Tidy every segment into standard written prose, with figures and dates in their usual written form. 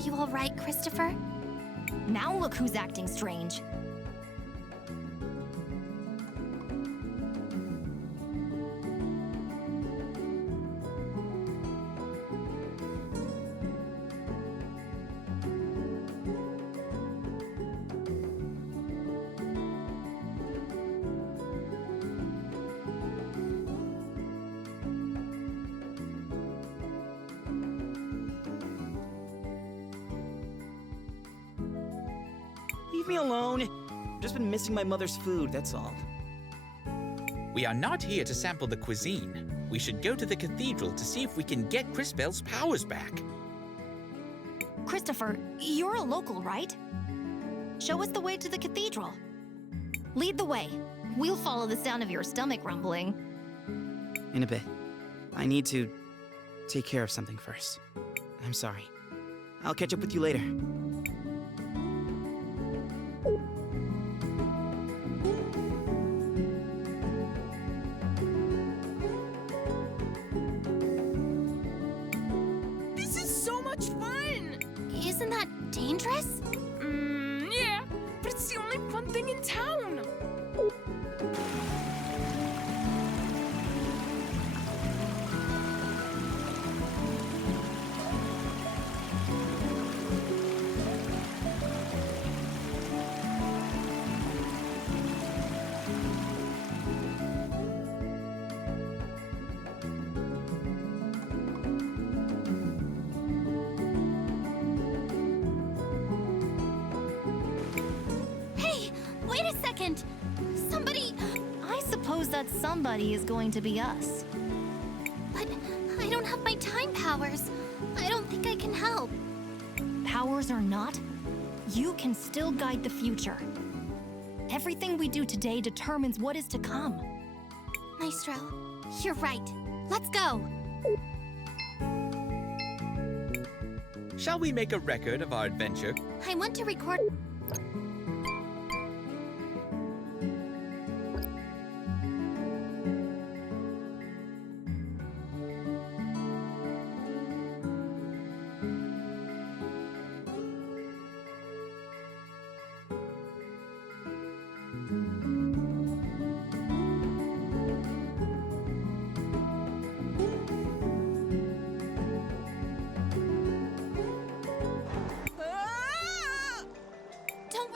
you all right, Christopher? Now look who's acting strange. Leave me alone. I've just been missing my mother's food, that's all. We are not here to sample the cuisine. We should go to the cathedral to see if we can get Crispell's powers back. Christopher, you're a local, right? Show us the way to the cathedral. Lead the way. We'll follow the sound of your stomach rumbling. In a bit. I need to take care of something first. I'm sorry. I'll catch up with you later. This is so much fun! Isn't that dangerous? Yeah, but it's the only fun thing in town. Hey, wait a second! Somebody... I suppose that somebody is going to be us. But I don't have my time powers. I don't think I can help. Powers or not, you can still guide the future. Everything we do today determines what is to come. Maestro, you're right. Let's go! Shall we make a record of our adventure? I want to record... Don't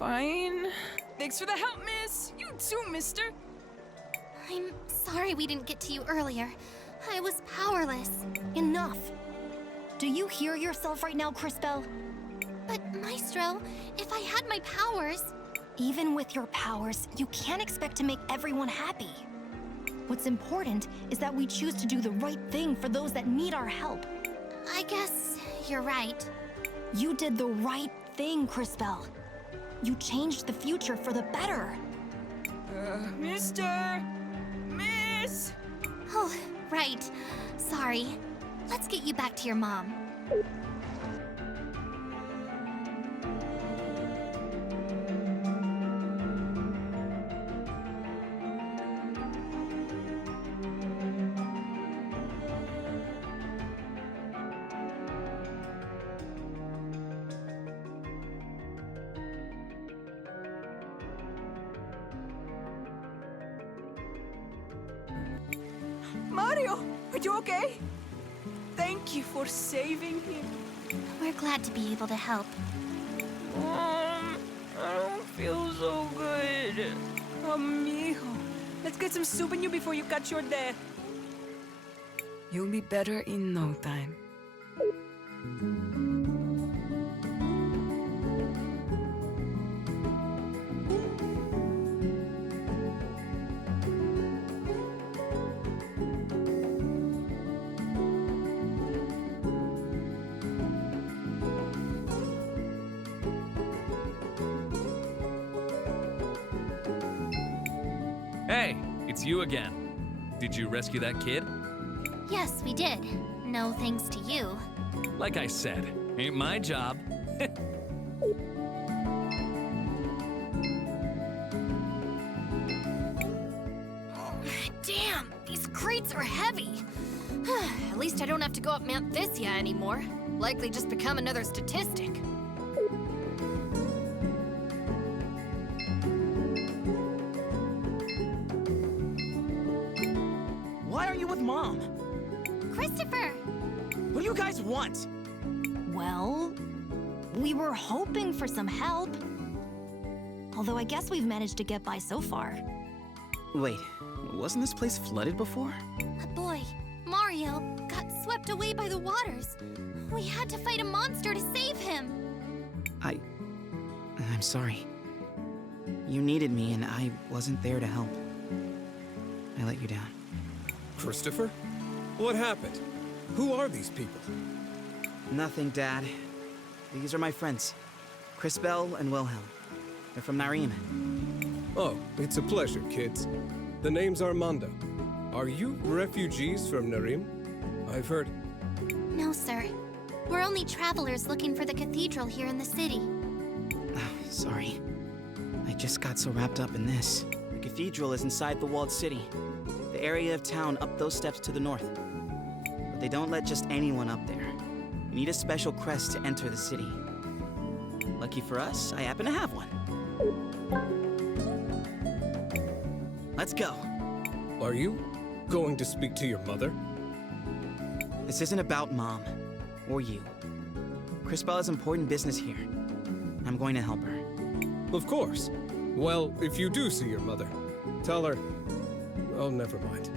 Fine. Thanks for the help, miss. You too, mister. I'm sorry we didn't get to you earlier. I was powerless. Enough. Do you hear yourself right now, CrisTales? But Maestro, if I had my powers... Even with your powers, you can't expect to make everyone happy. What's important is that we choose to do the right thing for those that need our help. I guess you're right. You did the right thing, CrisTales. You changed the future for the better. Mister! Miss! Oh, right. Sorry. Let's get you back to your mom. Mario, are you okay? Thank you for saving him. We're glad to be able to help. I don't feel so good. Amigo, let's get some soup in you before you catch your death. You'll be better in no time. Hey, it's you again. Did you rescue that kid? Yes, we did. No thanks to you. Like I said, ain't my job. Damn, these crates are heavy. At least I don't have to go up Mount Thysia anymore. Likely just become another statistic. Why are you with Mom? Christopher! What do you guys want? Well, we were hoping for some help. Although I guess we've managed to get by so far. Wait, wasn't this place flooded before? A boy, Mario, got swept away by the waters. We had to fight a monster to save him. I'm sorry. You needed me and I wasn't there to help. I let you down. Christopher? What happened? Who are these people? Nothing, Dad. These are my friends, CrisTales and Wilhelm. They're from Narim. Oh, it's a pleasure, kids. The name's Armando. Are you refugees from Narim? I've heard. No, sir. We're only travelers looking for the cathedral here in the city. Sorry. I just got so wrapped up in this. The cathedral is inside the walled city. The area of town up those steps to the north. But they don't let just anyone up there. You need a special crest to enter the city. Lucky for us, I happen to have one. Let's go. Are you going to speak to your mother? This isn't about Mom or you. CrisTales has important business here. I'm going to help her. Of course. Well, if you do see your mother, tell her... Oh, never mind.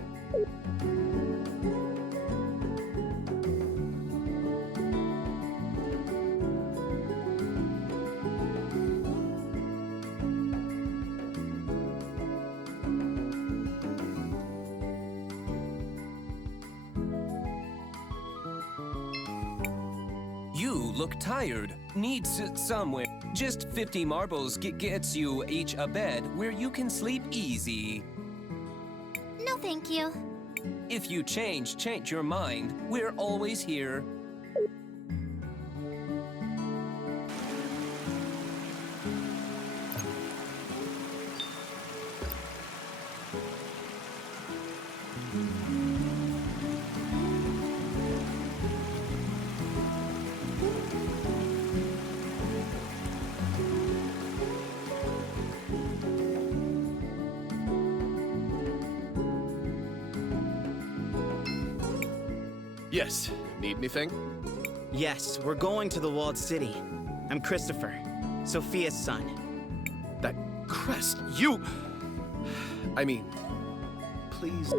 You look tired. Needs somewhere. Just 50 marbles gets you each a bed where you can sleep easy. No, thank you. If you change your mind, we're always here. Yes. Need anything? Yes, we're going to the walled city. I'm Christopher, Sophia's son. Crest, you... I mean, please...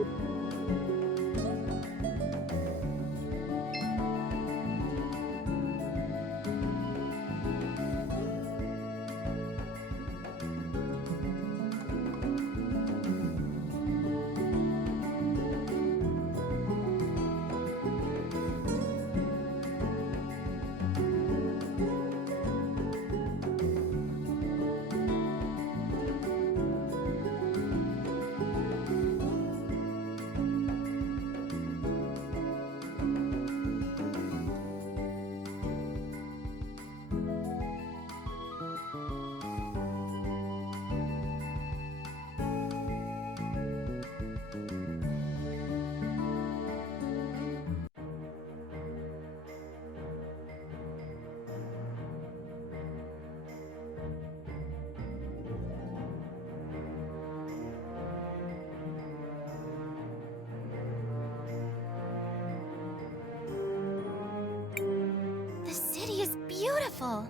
The city is beautiful.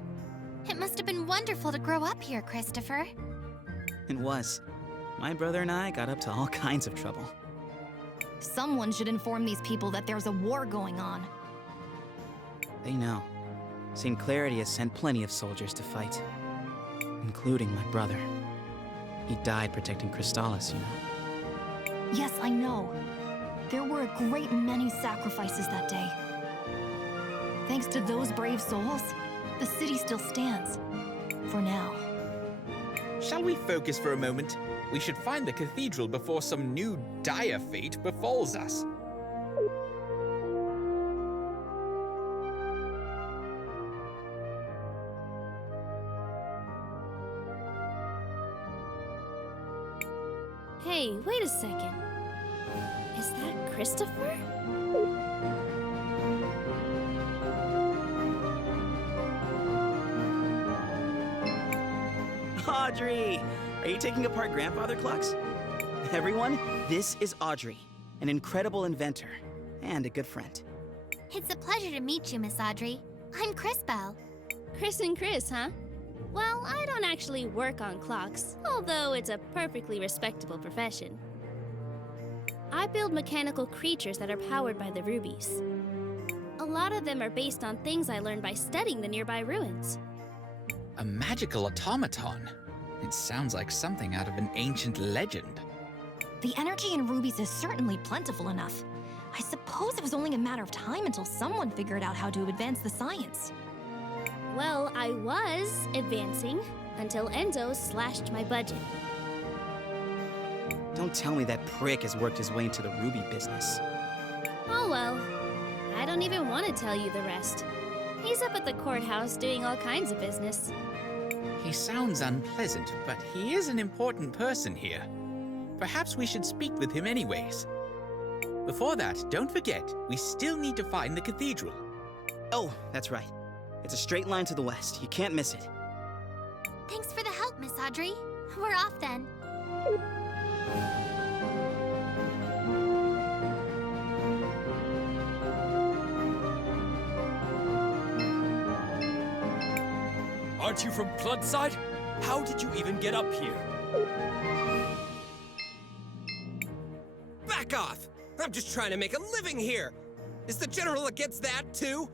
It must have been wonderful to grow up here, Christopher. It was. My brother and I got up to all kinds of trouble. Someone should inform these people that there's a war going on. They know. St. Clarity has sent plenty of soldiers to fight, including my brother. He died protecting CrisTales, you know. Yes, I know. There were a great many sacrifices that day. Thanks to those brave souls, the city still stands. For now. Shall we focus for a moment? We should find the cathedral before some new dire fate befalls us. Hey, wait a second. Is that Christopher? Audrey! Are you taking apart grandfather clocks? Everyone, this is Audrey, an incredible inventor and a good friend. It's a pleasure to meet you, Miss Audrey. I'm Chrisbel. Chris and Chris, huh? Well, I don't actually work on clocks, although it's a perfectly respectable profession. I build mechanical creatures that are powered by the rubies. A lot of them are based on things I learned by studying the nearby ruins. A magical automaton. It sounds like something out of an ancient legend. The energy in rubies is certainly plentiful enough. I suppose it was only a matter of time until someone figured out how to advance the science. Well, I was advancing until Enzo slashed my budget. Don't tell me that prick has worked his way into the ruby business. Oh well, I don't even want to tell you the rest. He's up at the courthouse doing all kinds of business. He sounds unpleasant, but he is an important person here. Perhaps we should speak with him anyways. Before that, don't forget, we still need to find the cathedral. Oh, that's right. It's a straight line to the west. You can't miss it. Thanks for the help, Miss Audrey. We're off then. Aren't you from Bloodside? How did you even get up here? Back off! I'm just trying to make a living here! Is the General against that, too?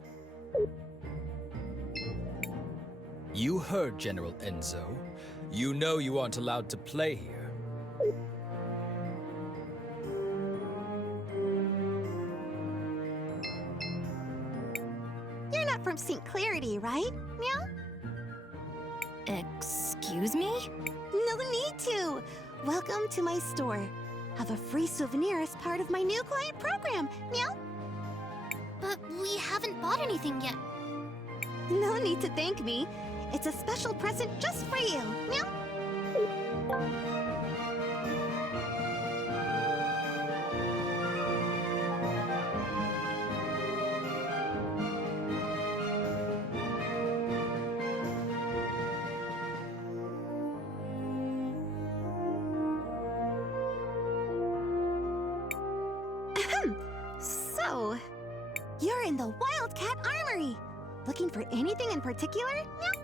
You heard General Enzo. You know you aren't allowed to play here. You're not from St. Clarity, right? Meow? Excuse me? No need to! Welcome to my store. Have a free souvenir as part of my new client program. Meow? But we haven't bought anything yet. No need to thank me. It's a special present just for you. Meow? So, you're in the Wildcat Armory. Looking for anything in particular? Meow?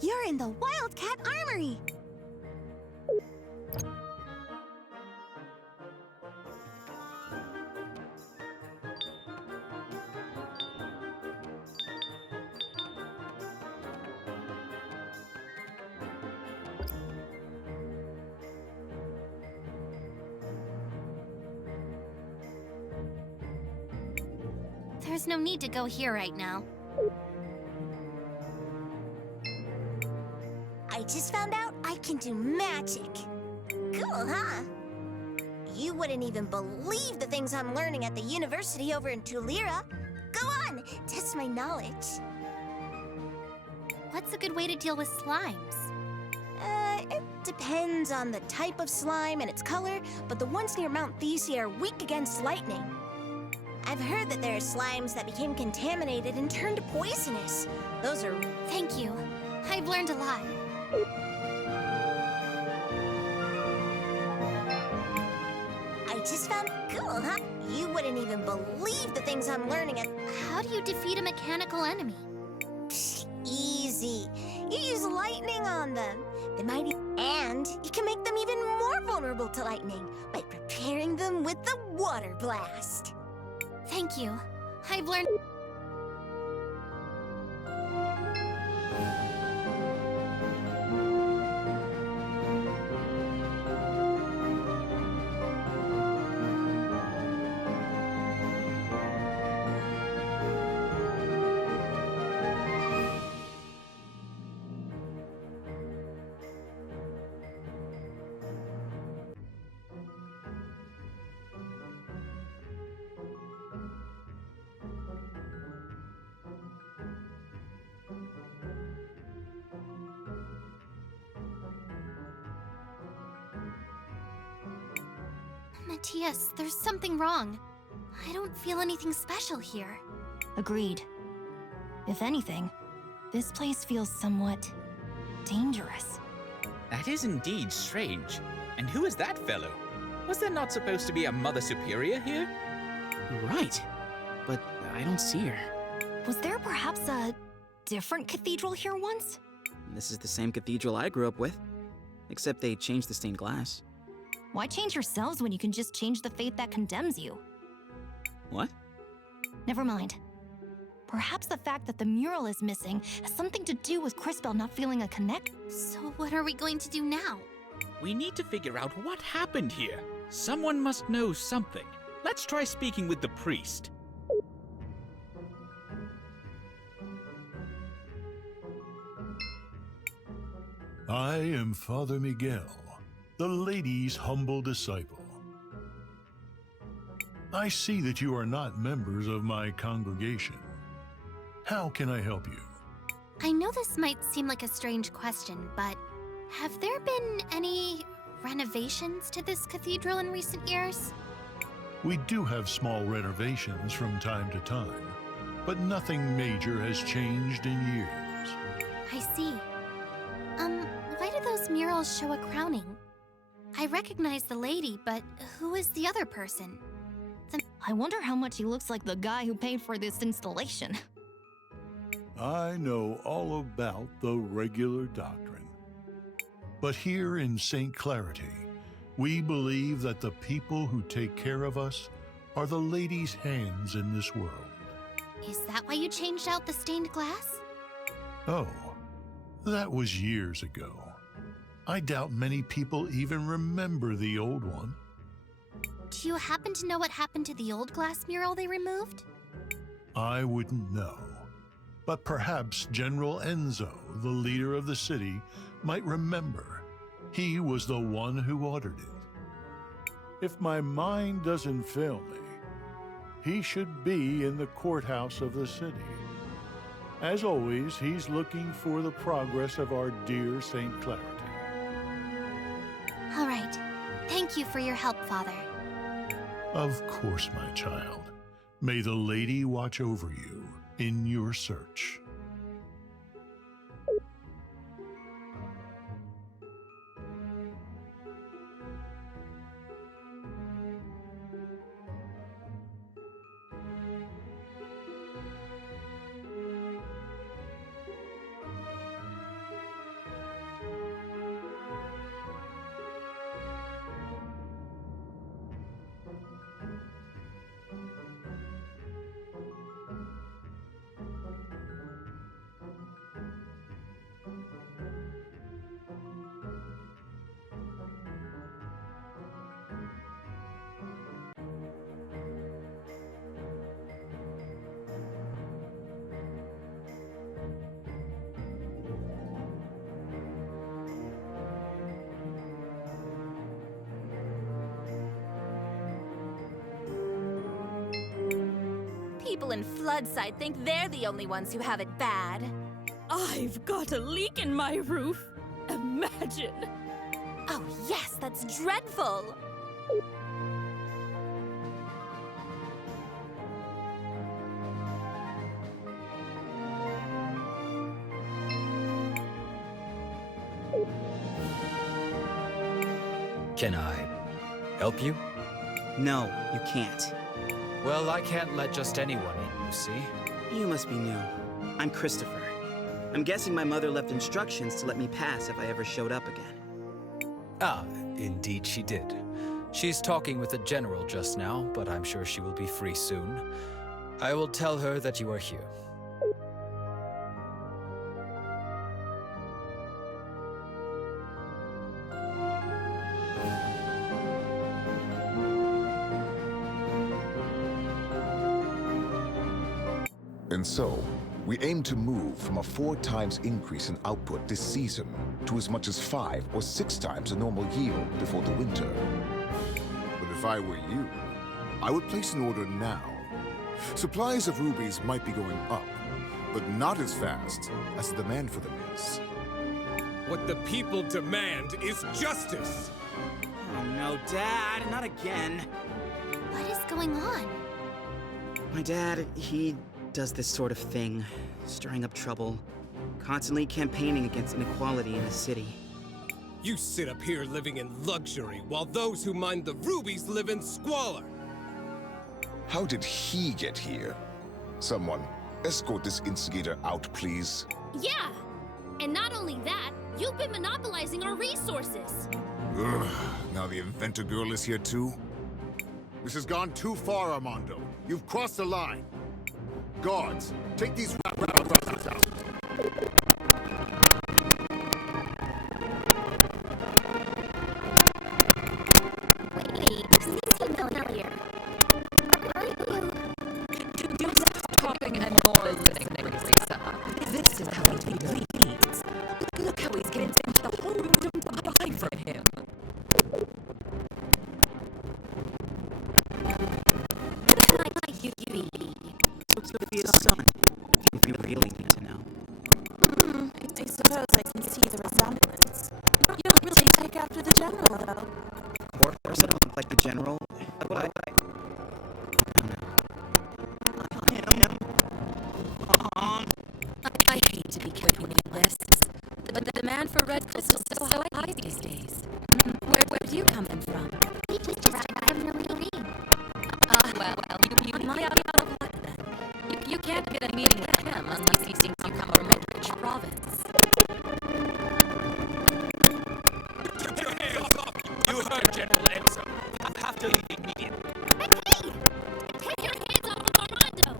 You're in the Wildcat Armory! There's no need to go here right now. I just found out I can do magic. Cool, huh? You wouldn't even believe the things I'm learning at the university over in Tulira. Go on, test my knowledge. What's a good way to deal with slimes? It depends on the type of slime and its color, but the ones near Mount Thesia are weak against lightning. I've heard that there are slimes that became contaminated and turned poisonous. Those are... Thank you. I've learned a lot. I just found... Cool, huh? You wouldn't even believe the things I'm learning at... How do you defeat a mechanical enemy? Psh, easy. You use lightning on them. The mighty... And you can make them even more vulnerable to lightning by preparing them with the water blast. Thank you. I've learned... Matthias, there's something wrong. I don't feel anything special here. Agreed. If anything, this place feels somewhat dangerous. That is indeed strange. And who is that fellow? Was there not supposed to be a Mother Superior here? Right. But I don't see her. Was there perhaps a different cathedral here once? This is the same cathedral I grew up with. Except they changed the stained glass. Why change yourselves when you can just change the fate that condemns you? What? Never mind. Perhaps the fact that the mural is missing has something to do with CrisTales not feeling a connect. So what are we going to do now? We need to figure out what happened here. Someone must know something. Let's try speaking with the priest. I am Father Miguel, the lady's humble disciple. I see that you are not members of my congregation. How can I help you? I know this might seem like a strange question, but have there been any renovations to this cathedral in recent years? We do have small renovations from time to time, but nothing major has changed in years. I see. Why do those murals show a crowning? I recognize the lady, but who is the other person? I wonder how much he looks like the guy who paid for this installation. I know all about the regular doctrine. But here in St. Clarity, we believe that the people who take care of us are the lady's hands in this world. Is that why you changed out the stained glass? Oh, that was years ago. I doubt many people even remember the old one. Do you happen to know what happened to the old glass mural they removed? I wouldn't know. But perhaps General Enzo, the leader of the city, might remember. He was the one who ordered it. If my mind doesn't fail me, he should be in the courthouse of the city. As always, he's looking for the progress of our dear St. Clarity. All right. Thank you for your help, Father. Of course, my child. May the lady watch over you in your search. in Floodside think they're the only ones who have it bad. I've got a leak in my roof. Imagine. Oh yes, that's dreadful. Can I help you? No, you can't. Well, I can't let just anyone in, you see? You must be new. I'm Christopher. I'm guessing my mother left instructions to let me pass if I ever showed up again. Ah, indeed she did. She's talking with the general just now, but I'm sure she will be free soon. I will tell her that you are here. And so, we aim to move from a 4 times increase in output this season to as much as 5 or 6 times the normal yield before the winter. But if I were you, I would place an order now. Supplies of rubies might be going up, but not as fast as the demand for them is. What the people demand is justice! Oh no, Dad, not again. What is going on? My dad, he does this sort of thing, stirring up trouble, constantly campaigning against inequality in the city. You sit up here living in luxury, while those who mine the rubies live in squalor! How did he get here? Someone, escort this instigator out, please. Yeah! And not only that, you've been monopolizing our resources! Ugh, now the inventor girl is here too? This has gone too far, Armando. You've crossed the line. Guards, take these rabbits out. Wait, this seems familiar. Are you... You stop talking and more listening, Risa. This is how he leads. Look how he's getting the whole room to hide from him. Looks to be his son, if you really need to know. I suppose I can see the resemblance. You don't really take after the general, though. Poor person, like the general. What I I hate to be careful with this, but the demand for red crystals is so high these days. Where do you come in from? He just arrived from Narine. Well, you might be out of luck then. You can't get a meeting with him unless he thinks you come from a rich province. Keep your hands off! You heard General Enzo. I have to leave immediately. Hey! Take your hands off of Armando!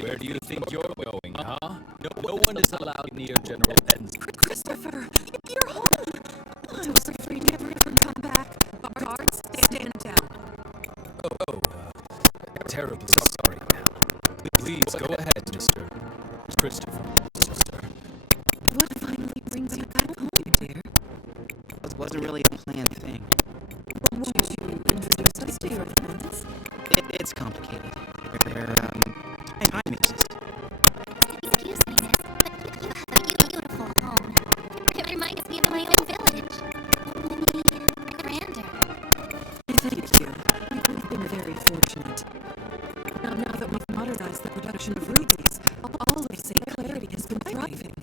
Where do you think you're going, huh? No one is allowed near General Enzo. Christopher, you're home! I was afraid you never even come back. Guards, stand down. Terribly sorry, ma'am. Please go ahead, Mr. Christopher. What finally brings you back home, dear? It wasn't really a planned thing. Won't you introduce us to your friends? It's complicated. Hey, hi, Mrs. Excuse me, miss, but you have a beautiful home. It reminds me of my own village. Only grander. Thank you. We've been very fortunate. Now that we've modernized the production of rubies, all of St. Clarity has been thriving.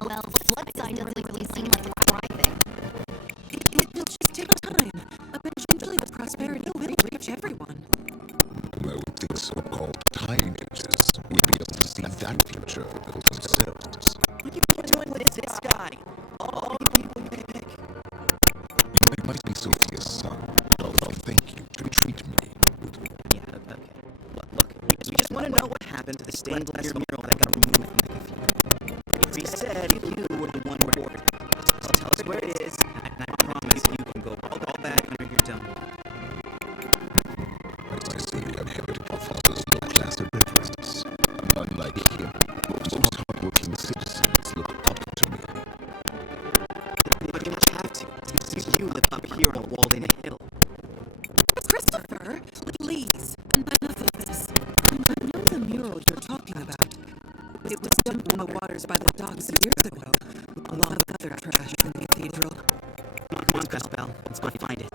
Well, Floodside doesn't really seem like thriving. It'll just take time. Eventually the prosperity will reach everyone. I would think so-called time ages would be able to see that future themselves. What are you doing with this guy? All the people you pick. You might be Sophia's son. I'll thank you to treat me. Yeah, okay. Look, we just want to know what happened to the stained glass mural that got removed from the cathedral. If he said you were the one who ordered it, just tell us where it is, and I promise you can go all back under your dome. As I see, the inherited offers no class of difference. Unlike him, most hardworking citizens look up to me. You pretty much have to, since you live up here on a walled-in Christopher, please, enough of this. I know the mural you're talking about. It was dumped in the waters by the docks years ago, along with other trash in the cathedral. Come on, CrisTales. Let's go find it.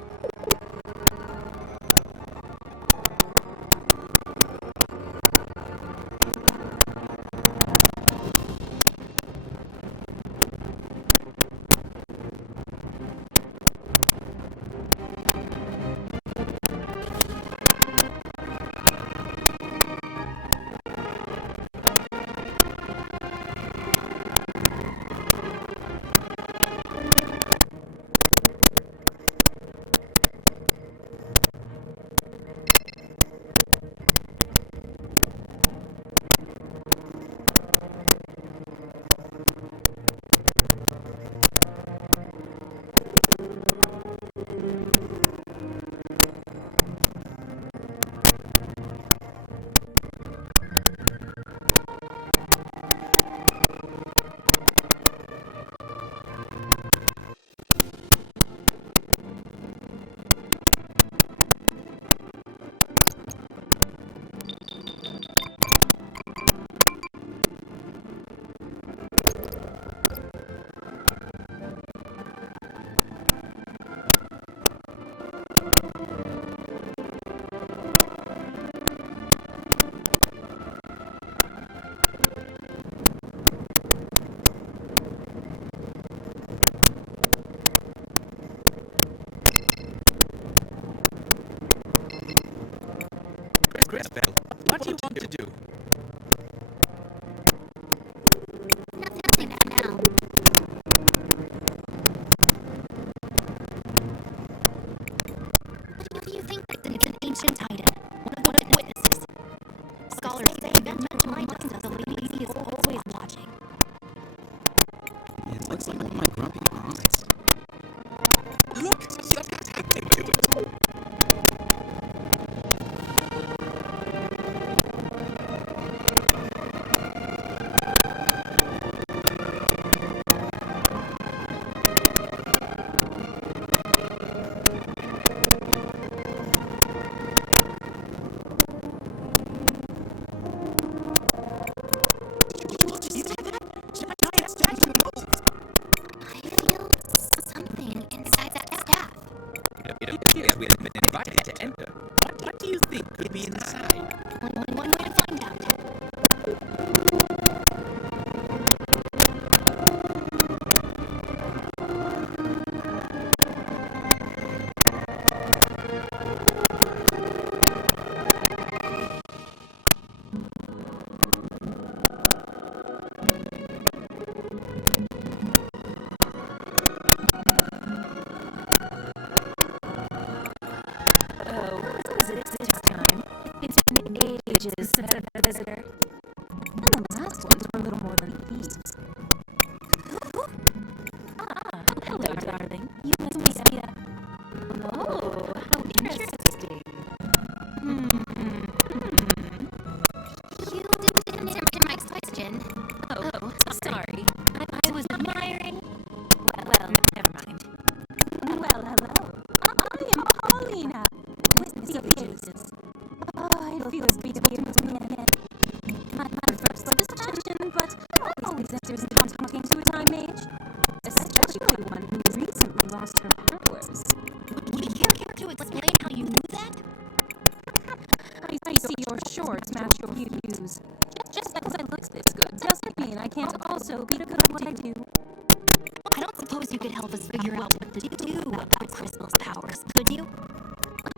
CrisTales, what do you want to do? Nothing for now. Do you think that it's an ancient titan? One of the witnesses. Scholars say that mental mind that the lady is always watching. It looks like one of my grumpy aunts. Look, something's happening to it. We have been invited to enter. What do you think could be inside? Only one way to find out. Ages to have a visitor. And the last ones were a little more than these. Hello, darling. You must be Sophia. Oh, how interesting. You didn't answer my question. Oh, sorry. I was admiring. Well, never mind. Well, hello. I am Paulina. With the ages. I feel it's great to be able to meet again. My first love is passion, but always interested in talking to a time age. Especially one who recently lost her powers. Would you care to explain how you knew that? I see your shorts match your views. Just because I look this good doesn't mean I can't also be good at what I do. I don't suppose you could help us figure out what to do about CrisTales' powers, could you?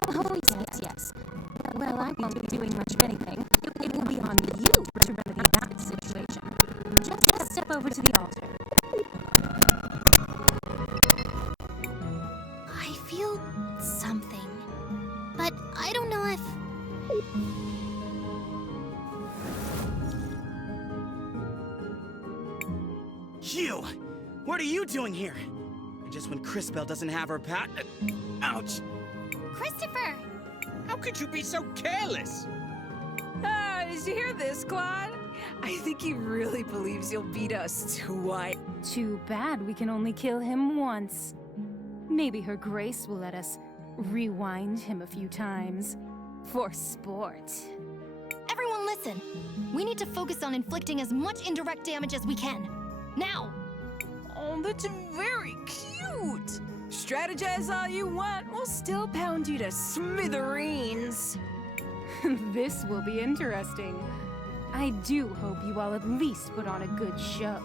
Oh, yes. Well, I won't be doing much of anything. It will be on you to remedy that situation. Just step over to the altar. I feel something, but I don't know if... You! What are you doing here? And just when CrisTales doesn't have her pat... Ouch! Christopher! How could you be so careless? Did you hear this, Claude? I think he really believes you'll beat us twice. Too bad we can only kill him once. Maybe Her Grace will let us rewind him a few times. For sport. Everyone listen! We need to focus on inflicting as much indirect damage as we can. Now! Oh, that's very cute! Strategize all you want, we'll still pound you to smithereens. This will be interesting. I do hope you all at least put on a good show.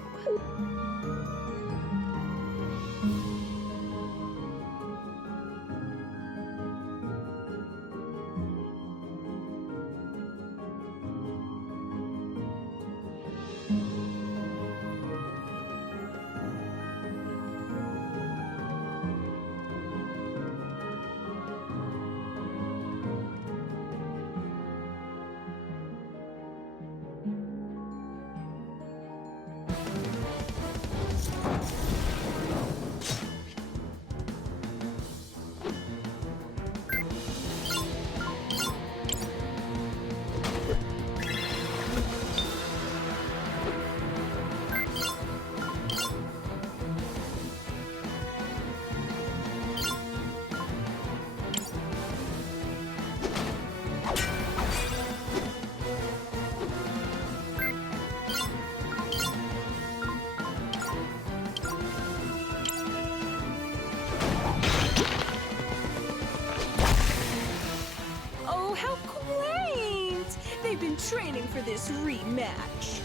Training for this rematch.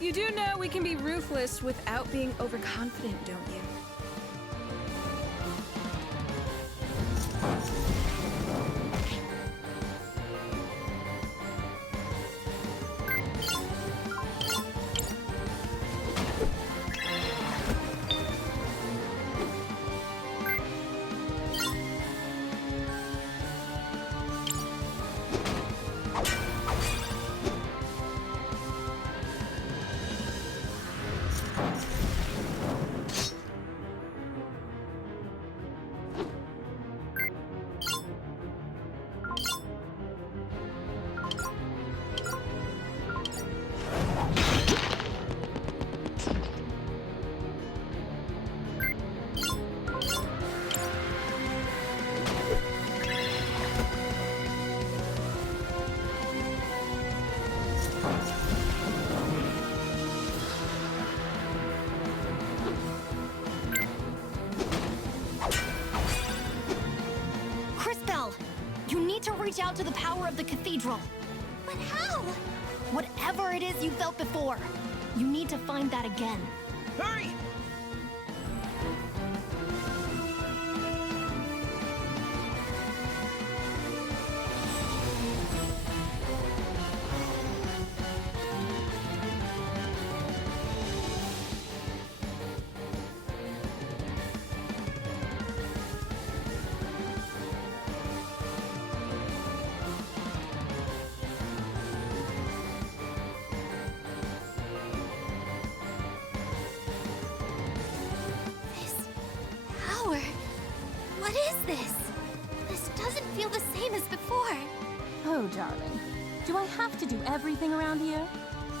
You do know we can be ruthless without being overconfident, don't you? To reach out to the power of the cathedral. But how? Whatever it is you felt before, you need to find that again. Hurry! What is this? This doesn't feel the same as before. Oh, darling. Do I have to do everything around here?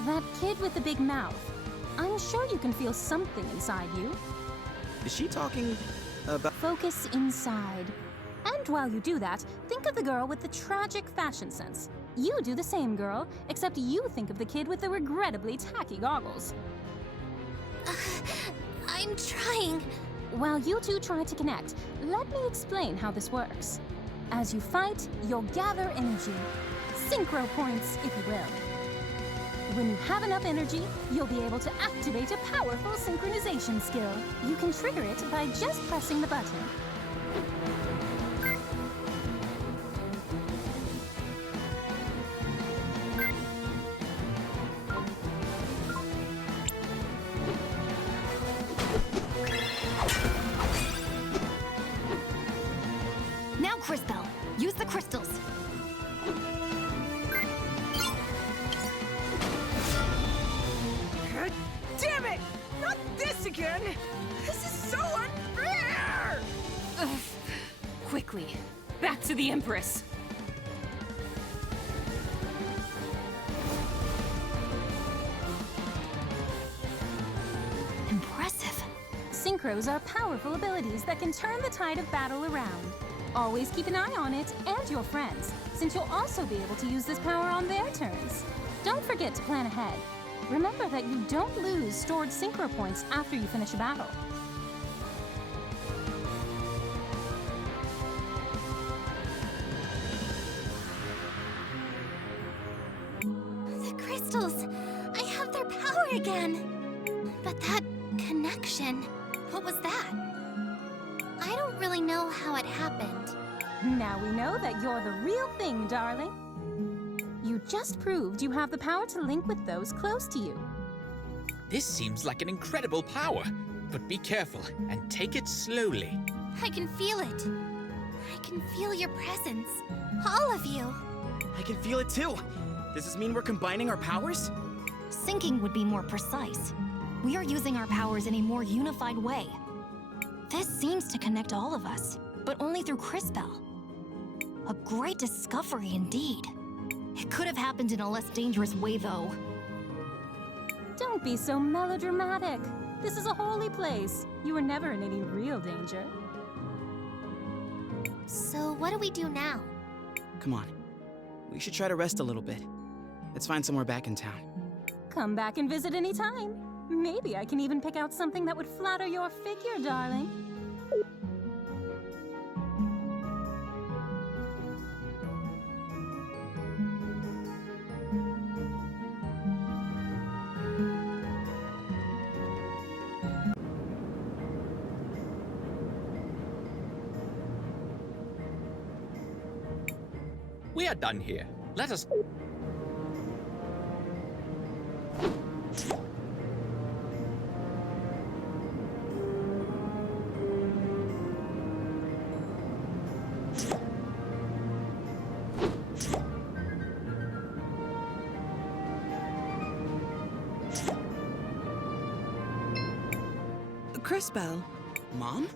That kid with the big mouth. I'm sure you can feel something inside you. Is she talking about... Focus inside. And while you do that, think of the girl with the tragic fashion sense. You do the same, girl, except you think of the kid with the regrettably tacky goggles. I'm trying. While you two try to connect, let me explain how this works. As you fight, you'll gather energy. Synchro points, if you will. When you have enough energy, you'll be able to activate a powerful synchronization skill. You can trigger it by just pressing the button. Now, CrisTales, use the crystals. Damn it! Not this again! This is so unfair! Ugh. Quickly, back to the Empress. macros are powerful abilities that can turn the tide of battle around. Always keep an eye on it and your friends, since you'll also be able to use this power on their turns. Don't forget to plan ahead. Remember that you don't lose stored synchro points after you finish a battle. The crystals! I have their power again! But that connection, what was that? I don't really know how it happened. Now we know that you're the real thing, darling. You just proved you have the power to link with those close to you. This seems like an incredible power, but be careful and take it slowly. I can feel it. I can feel your presence. All of you. I can feel it too. Does this mean we're combining our powers? Syncing would be more precise. We are using our powers in a more unified way. This seems to connect all of us, but only through CrisTales. A great discovery indeed. It could have happened in a less dangerous way, though. Don't be so melodramatic. This is a holy place. You were never in any real danger. So what do we do now? Come on. We should try to rest a little bit. Let's find somewhere back in town. Come back and visit any time. Maybe I can even pick out something that would flatter your figure, darling. We are done here. Let us... CrisTales. Mom?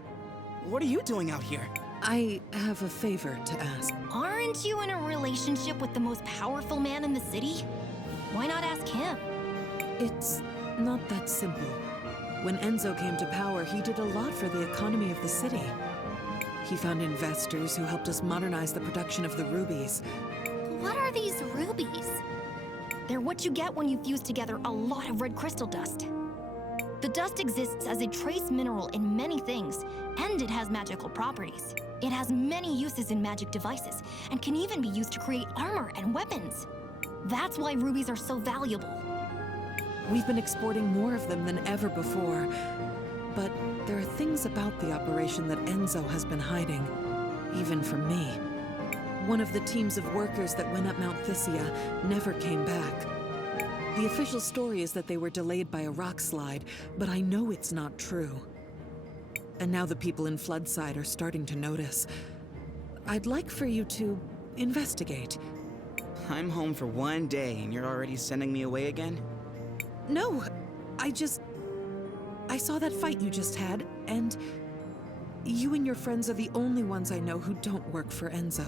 What are you doing out here? I have a favor to ask. Aren't you in a relationship with the most powerful man in the city? Why not ask him? It's not that simple. When Enzo came to power, he did a lot for the economy of the city. He found investors who helped us modernize the production of the rubies. What are these rubies? They're what you get when you fuse together a lot of red crystal dust. The dust exists as a trace mineral in many things, and it has magical properties. It has many uses in magic devices, and can even be used to create armor and weapons. That's why rubies are so valuable. We've been exporting more of them than ever before, but there are things about the operation that Enzo has been hiding, even from me. One of the teams of workers that went up Mount Thysia never came back. The official story is that they were delayed by a rock slide, but I know it's not true. And now the people in Floodside are starting to notice. I'd like for you to investigate. I'm home for one day and you're already sending me away again? No, I saw that fight you just had, and you and your friends are the only ones I know who don't work for Enzo.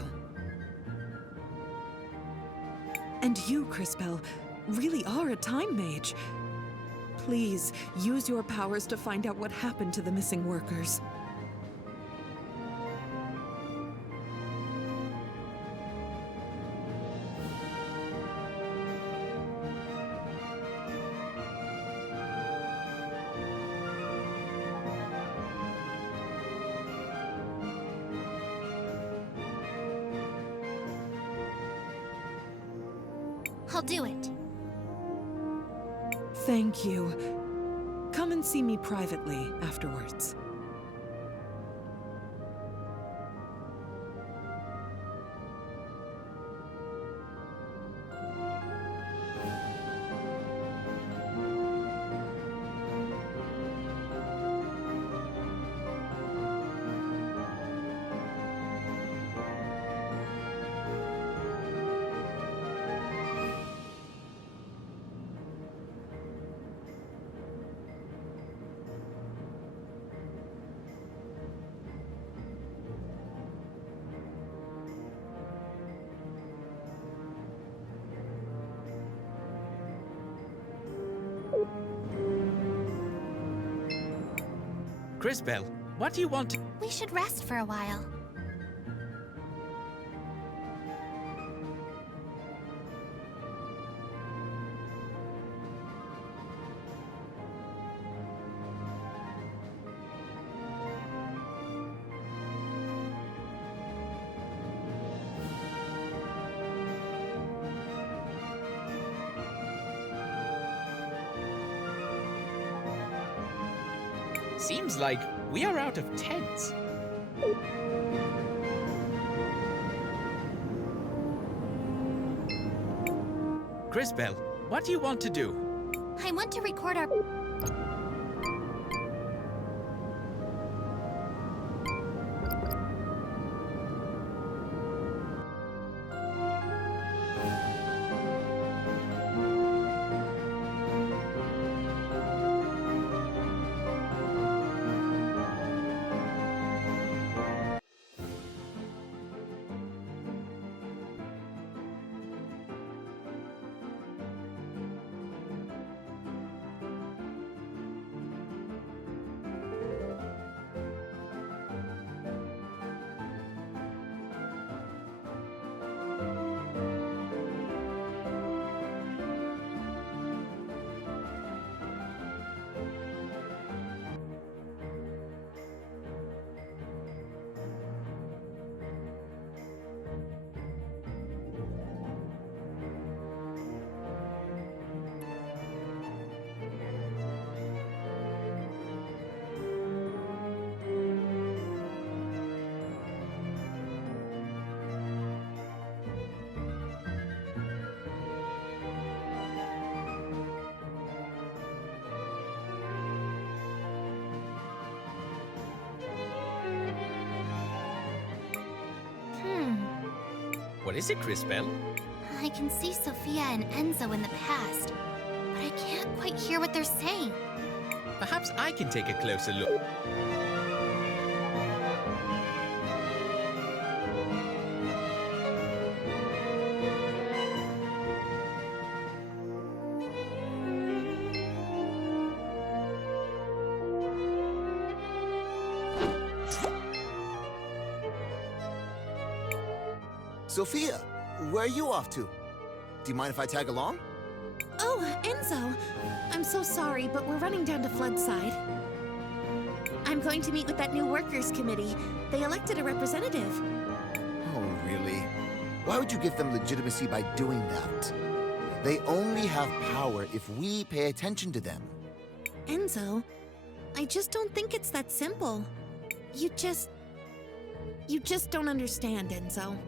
And you, CrisTales, really are a time mage. Please, use your powers to find out what happened to the missing workers. I'll do it. Thank you. Come and see me privately afterwards. CrisTales, what do you want to... We should rest for a while. Seems like we are out of tents. CrisTales, what do you want to do? I want to record our... What is it, CrisTales? I can see Sophia and Enzo in the past, but I can't quite hear what they're saying. Perhaps I can take a closer look. Sophia, where are you off to? Do you mind if I tag along? Oh, Enzo. I'm so sorry, but we're running down to Floodside. I'm going to meet with that new workers committee. They elected a representative. Oh, really? Why would you give them legitimacy by doing that? They only have power if we pay attention to them. Enzo, I just don't think it's that simple. You just don't understand, Enzo.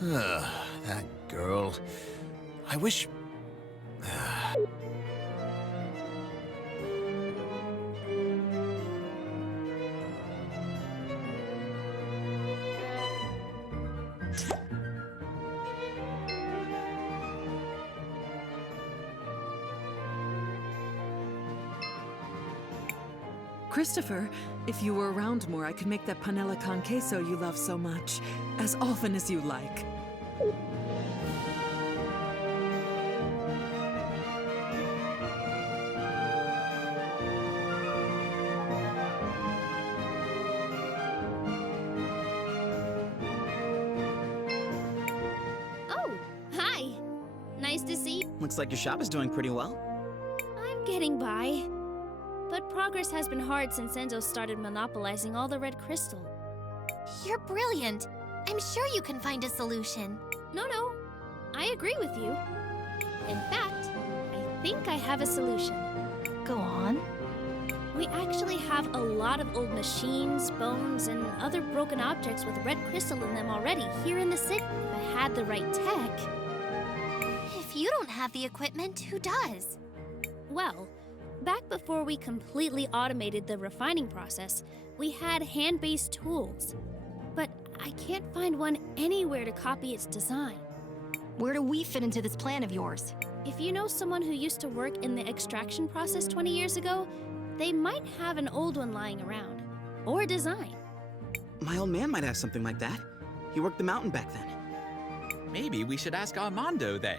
That girl. I wish... Christopher, if you were around more, I could make that panela con queso you love so much, as often as you like. Oh, hi. Nice to see you. Looks like your shop is doing pretty well. I'm getting by. But progress has been hard since Enzo started monopolizing all the red crystal. You're brilliant. I'm sure you can find a solution. No, I agree with you. In fact, I think I have a solution. Go on. We actually have a lot of old machines, bones, and other broken objects with red crystal in them already here in the city. If I had the right tech. If you don't have the equipment, who does? Well, back before we completely automated the refining process, we had hand-based tools. But I can't find one anywhere to copy its design. Where do we fit into this plan of yours? If you know someone who used to work in the extraction process 20 years ago, they might have an old one lying around. Or a design. My old man might have something like that. He worked the mountain back then. Maybe we should ask Armando then.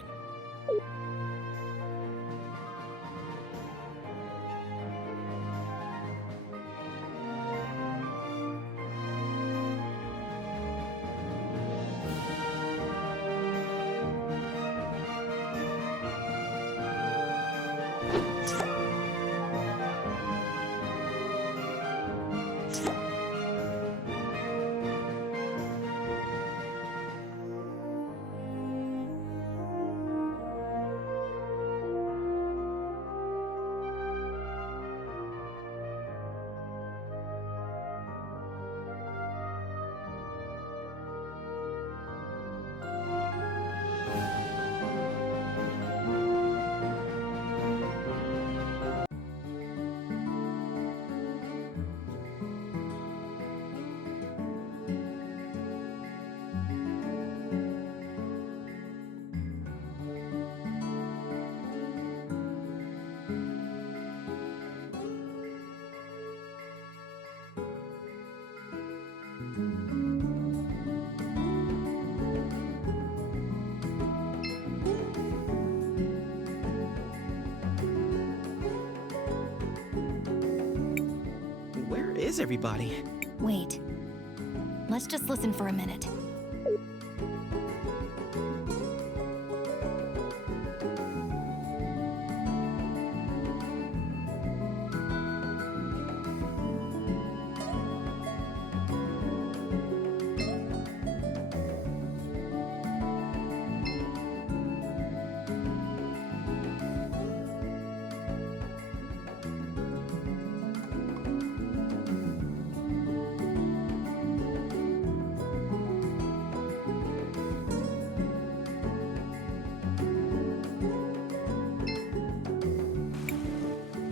is everybody? Wait. Let's just listen for a minute.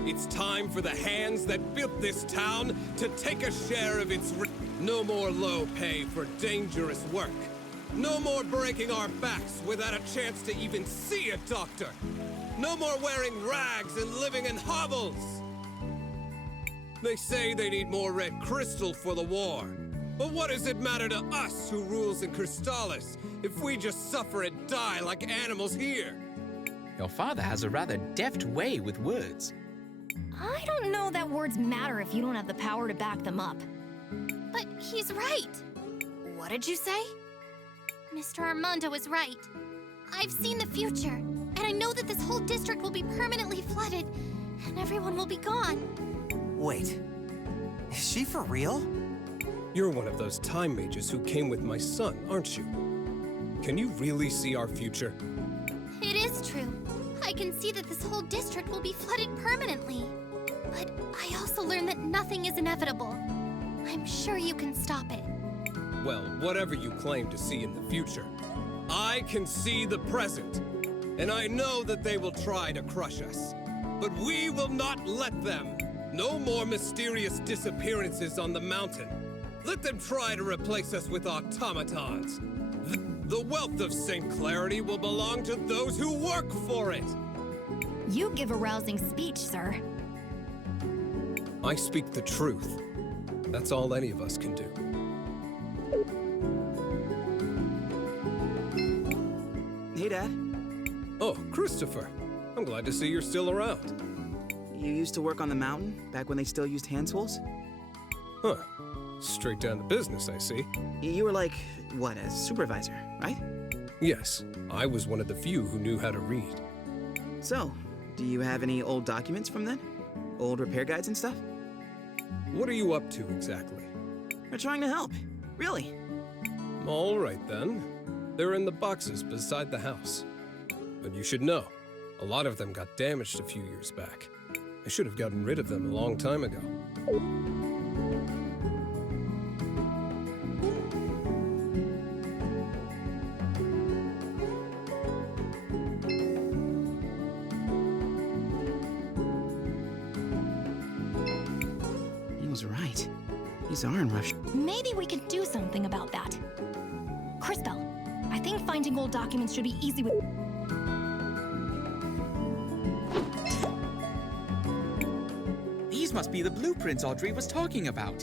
It's time for the hands that built this town to take a share of its no more low pay for dangerous work. No more breaking our backs without a chance to even see a doctor. No more wearing rags and living in hovels. They say they need more red crystal for the war. But what does it matter to us who rules in CrisTales if we just suffer and die like animals here? Your father has a rather deft way with words. I don't know that words matter if you don't have the power to back them up. But he's right. What did you say? Mr. Armando is right. I've seen the future, and I know that this whole district will be permanently flooded, and everyone will be gone. Wait, is she for real? You're one of those time mages who came with my son, aren't you? Can you really see our future? It is true. I can see that this whole district will be flooded permanently. But I also learned that nothing is inevitable. I'm sure you can stop it. Well, whatever you claim to see in the future, I can see the present. And I know that they will try to crush us. But we will not let them. No more mysterious disappearances on the mountain. Let them try to replace us with automatons. The wealth of St. Clarity will belong to those who work for it. You give a rousing speech, sir. I speak the truth. That's all any of us can do. Hey, Dad. Oh, Christopher. I'm glad to see you're still around. You used to work on the mountain, back when they still used hand tools? Huh. Straight down to business, I see. You were like, what, a supervisor, right? Yes, I was one of the few who knew how to read. So, do you have any old documents from then? Old repair guides and stuff? What are you up to exactly? We're trying to help, really. All right then. They're in the boxes beside the house. But you should know, a lot of them got damaged a few years back. I should have gotten rid of them a long time ago. He was right. These are in rough. Maybe we could do something about that. CrisTales, I think finding old documents should be easy with... These must be the blueprints Audrey was talking about.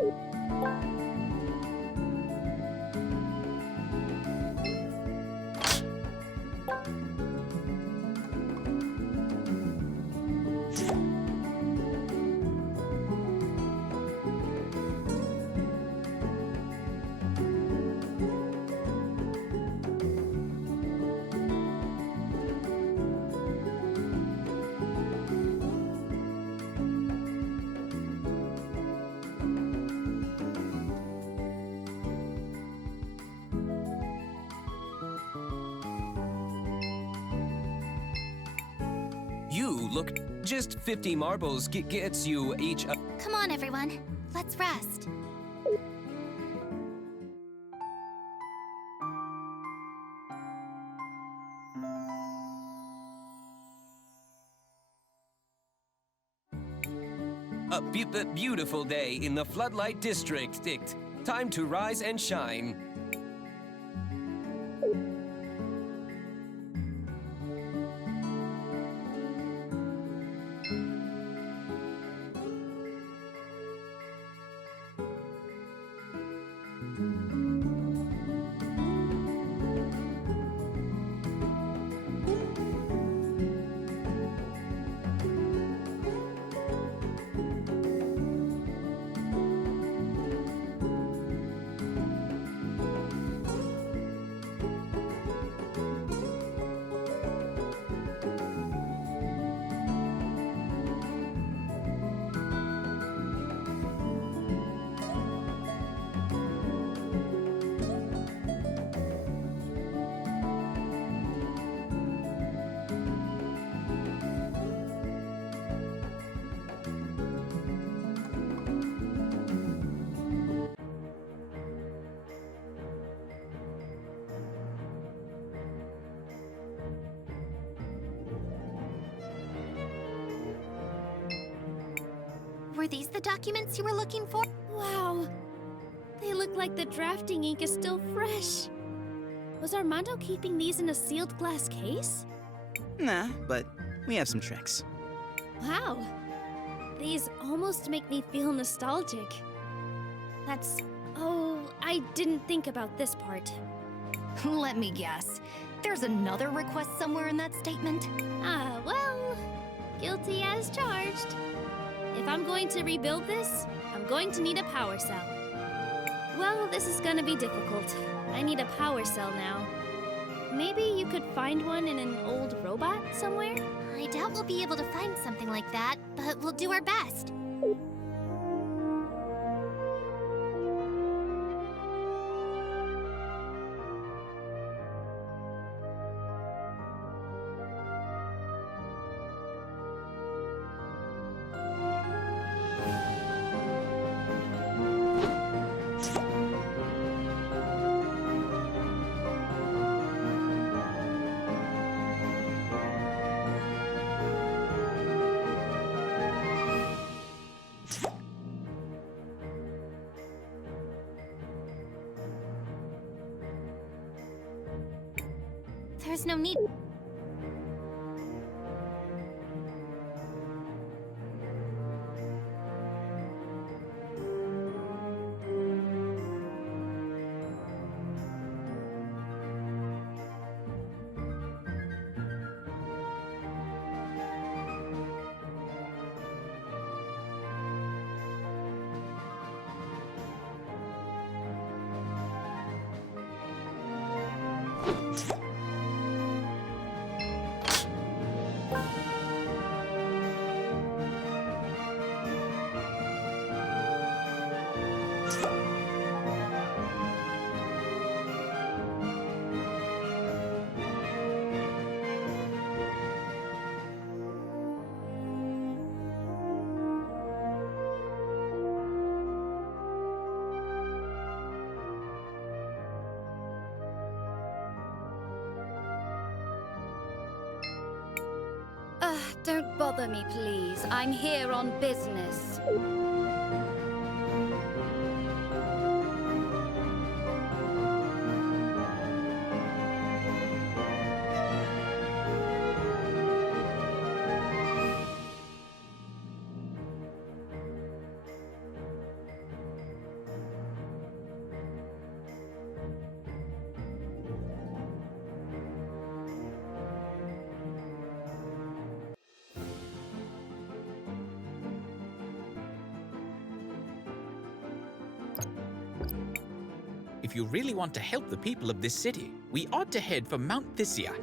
You look... Just 50 marbles gets you each a... Come on, everyone. Let's rest. A beautiful day in the Floodlight District. Time to rise and shine. Were these the documents you were looking for? Wow. They look like the drafting ink is still fresh. Was Armando keeping these in a sealed glass case? Nah, but we have some tricks. Wow. These almost make me feel nostalgic. Oh, I didn't think about this part. Let me guess. There's another request somewhere in that statement? Well, guilty as charged. If I'm going to rebuild this, I'm going to need a power cell. Well, this is gonna be difficult. I need a power cell now. Maybe you could find one in an old robot somewhere? I doubt we'll be able to find something like that, but we'll do our best. There's no need. Don't bother me, please. I'm here on business. If you really want to help the people of this city, we ought to head for Mount Thysia.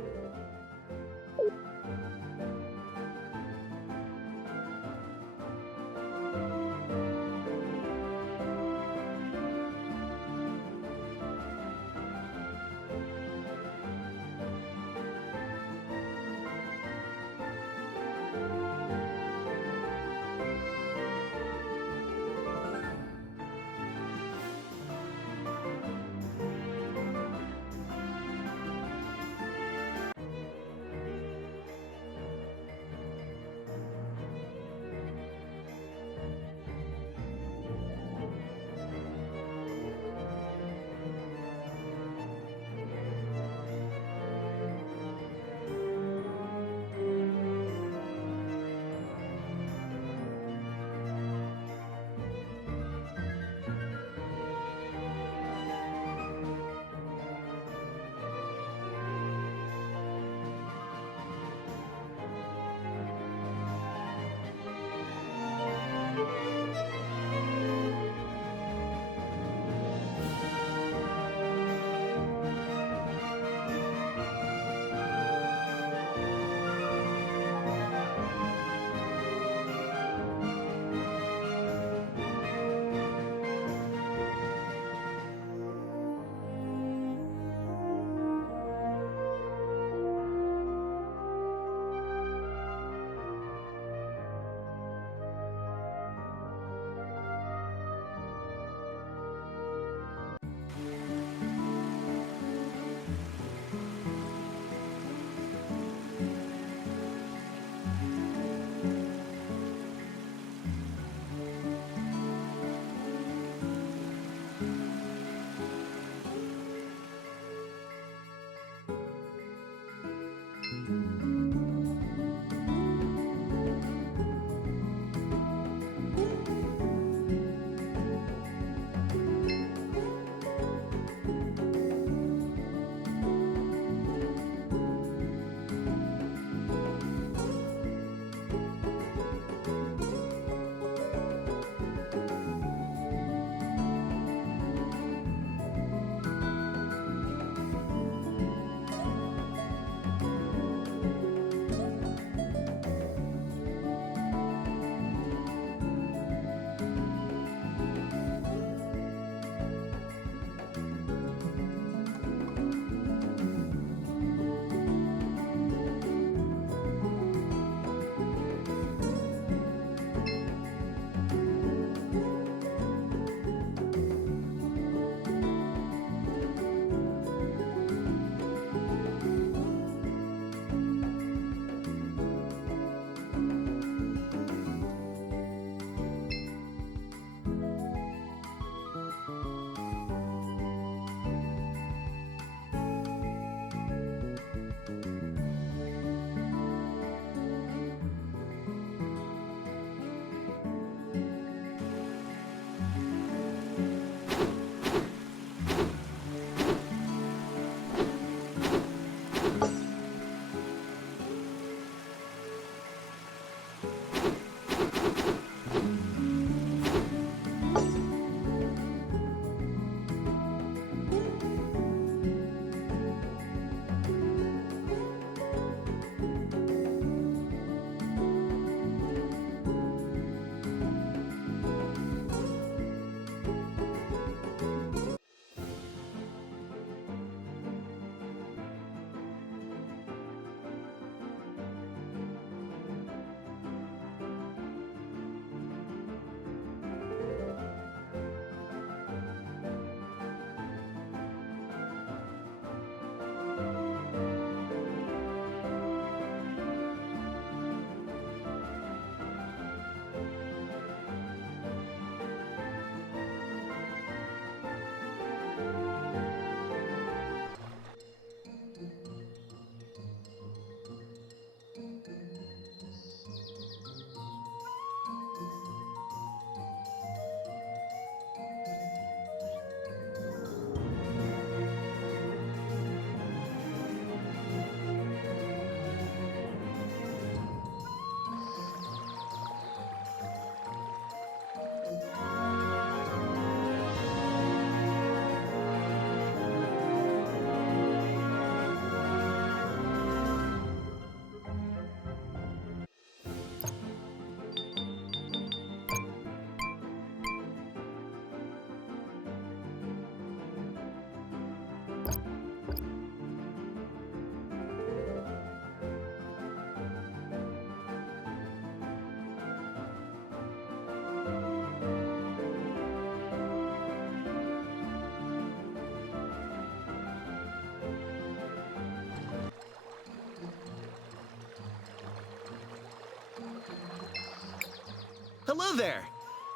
Hello there.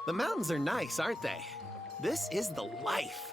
The mountains are nice, aren't they? This is the life.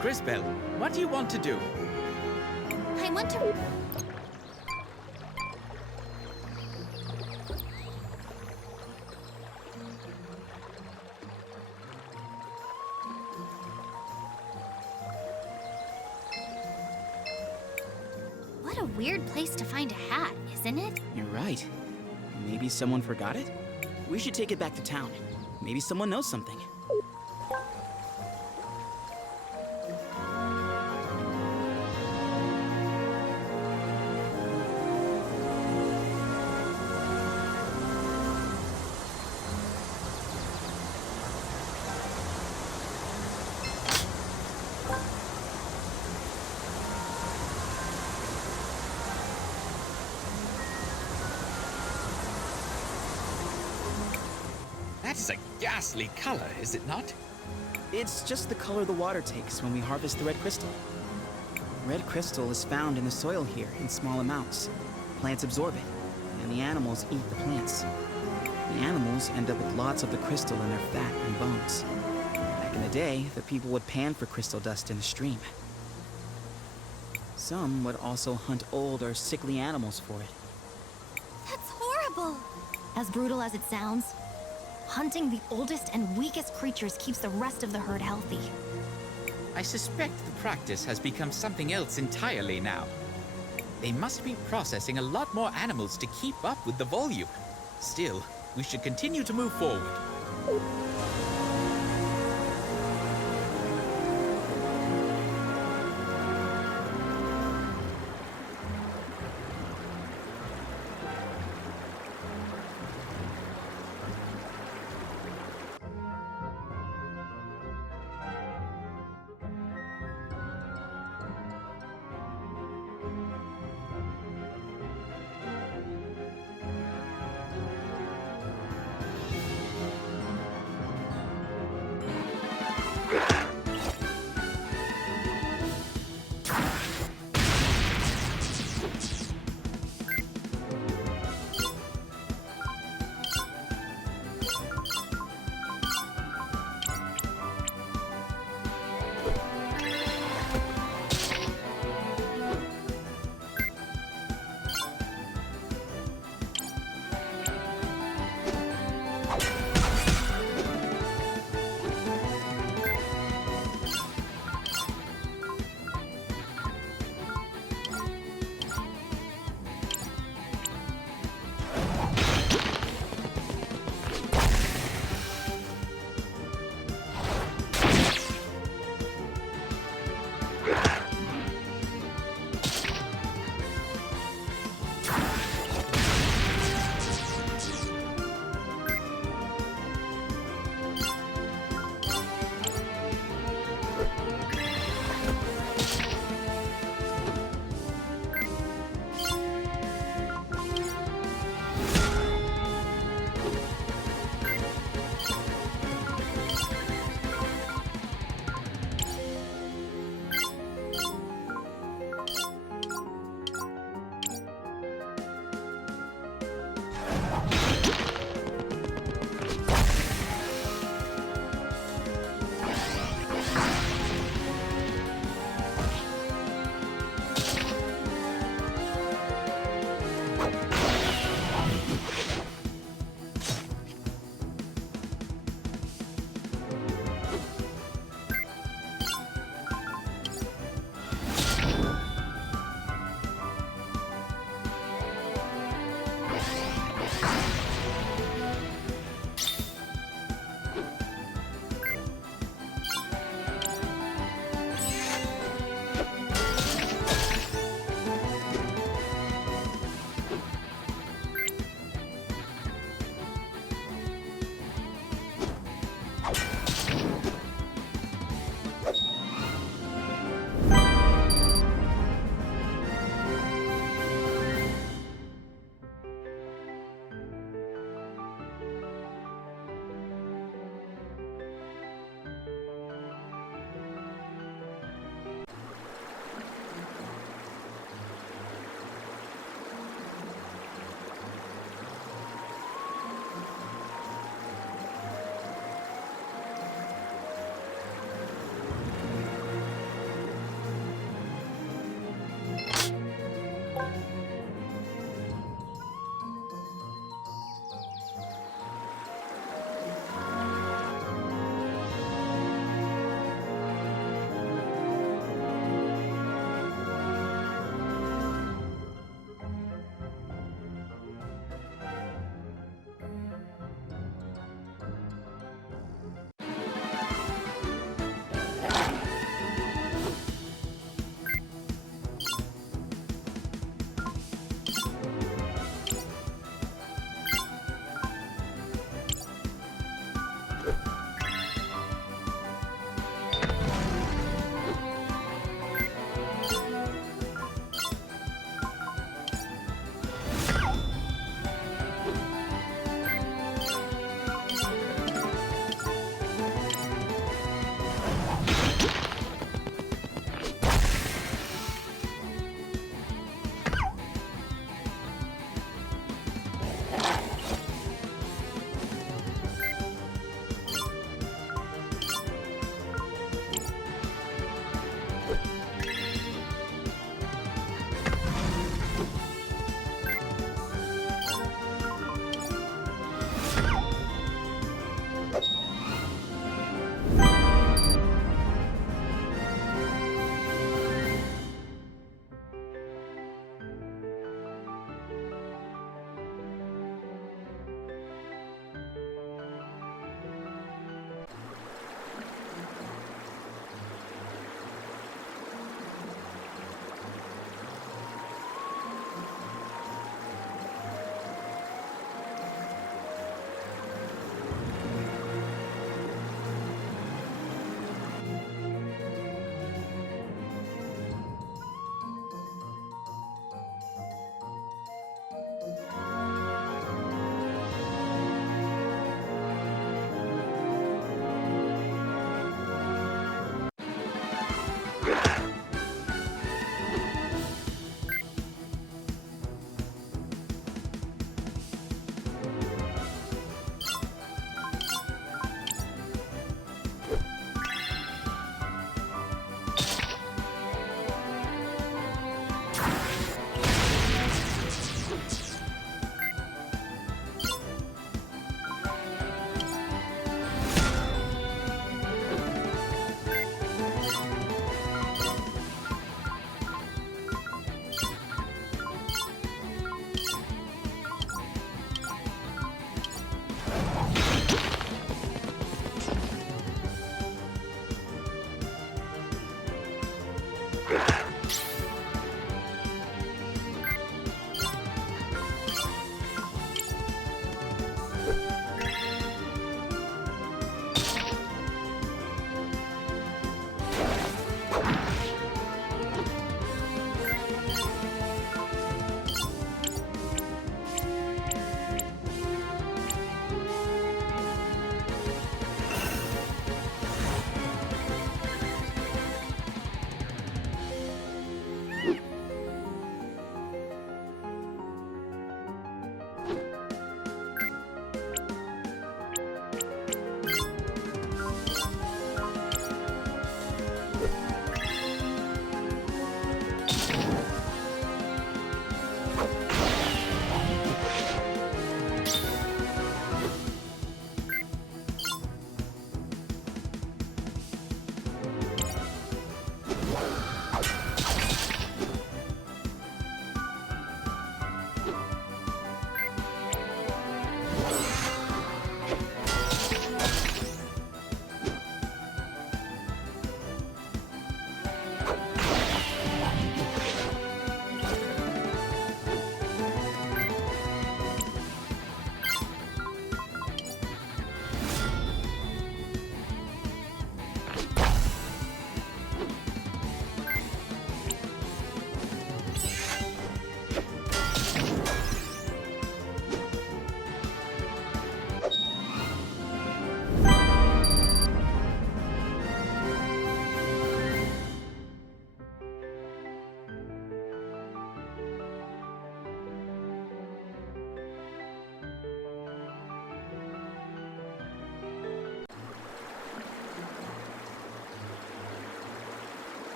Crisbel, what do you want to do? I want to... What a weird place to find a hat, isn't it? You're right. Maybe someone forgot it? We should take it back to town. Maybe someone knows something. That's a ghastly color, is it not? It's just the color the water takes when we harvest the red crystal. Red crystal is found in the soil here in small amounts. Plants absorb it, and the animals eat the plants. The animals end up with lots of the crystal in their fat and bones. Back in the day, the people would pan for crystal dust in the stream. Some would also hunt old or sickly animals for it. That's horrible! As brutal as it sounds, hunting the oldest and weakest creatures keeps the rest of the herd healthy. I suspect the practice has become something else entirely now. They must be processing a lot more animals to keep up with the volume. Still, we should continue to move forward.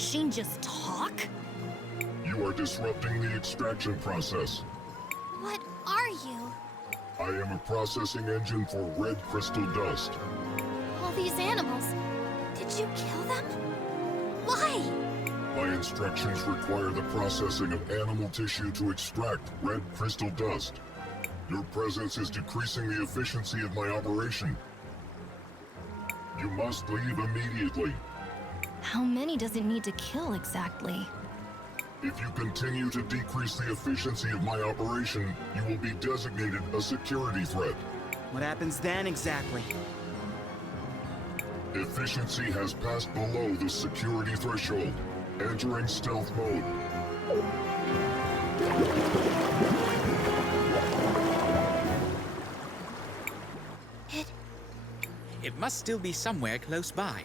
machine just talk? You are disrupting the extraction process. What are you? I am a processing engine for red crystal dust. All these animals. Did you kill them? Why? My instructions require the processing of animal tissue to extract red crystal dust. Your presence is decreasing the efficiency of my operation. You must leave immediately. How many does it need to kill exactly? If you continue to decrease the efficiency of my operation, you will be designated a security threat. What happens then exactly? Efficiency has passed below the security threshold. Entering stealth mode. It must still be somewhere close by.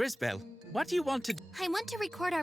Crisbel, what do you want to do? I want to record our